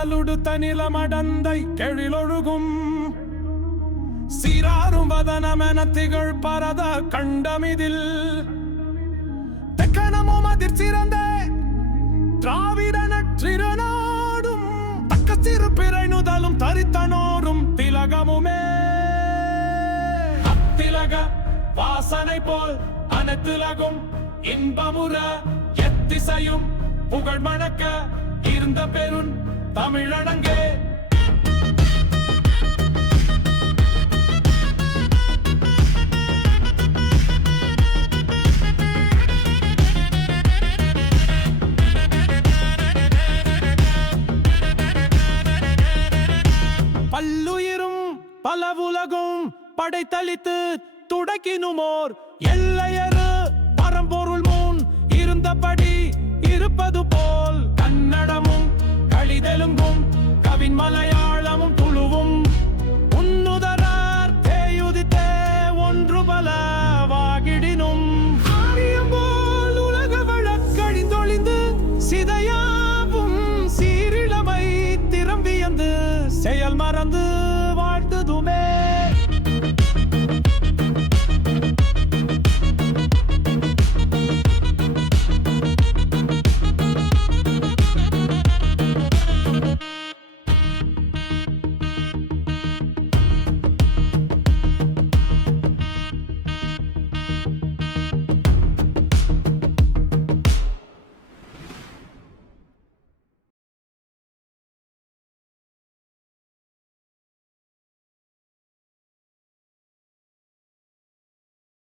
மணலுடுத்த நிலமடந்தை கெழிலொழுகும் சீராரும் வதனமென திகழ் பரத கண்டமிதில் தெக்கணமும் அதிர்ச்சிறந்த திராவிட நற்றிருநாடும் தக்க சிறு பிறை நுதலும் தரித்தனோரும் திலகமுமே அத்திலக வாசனை போல் அனைத்திலகும் இன்பமுற எத்திசையும் புகழ் மணக்க இருந்த பெருன் தமிழடங்கே பல்லுயிரும் பலவுலகும் படைத்தளித்து துடக்கினுமோர் எல்லையறு பரம்பொருள் முன் இருந்தபடி இருப்பது போல் கன்னடமும் களிதெலுங்கும் கவின் மலையாளமும் துளுவும் உன்னுதரார் தேயுதித்தே ஒன்று பல வாகிடினும் ஆரியம் போல் உலக வழக்கழிந்தொழிந்து சிதையாவும் சீரிழமை திறம் வியந்து செயல் மறந்து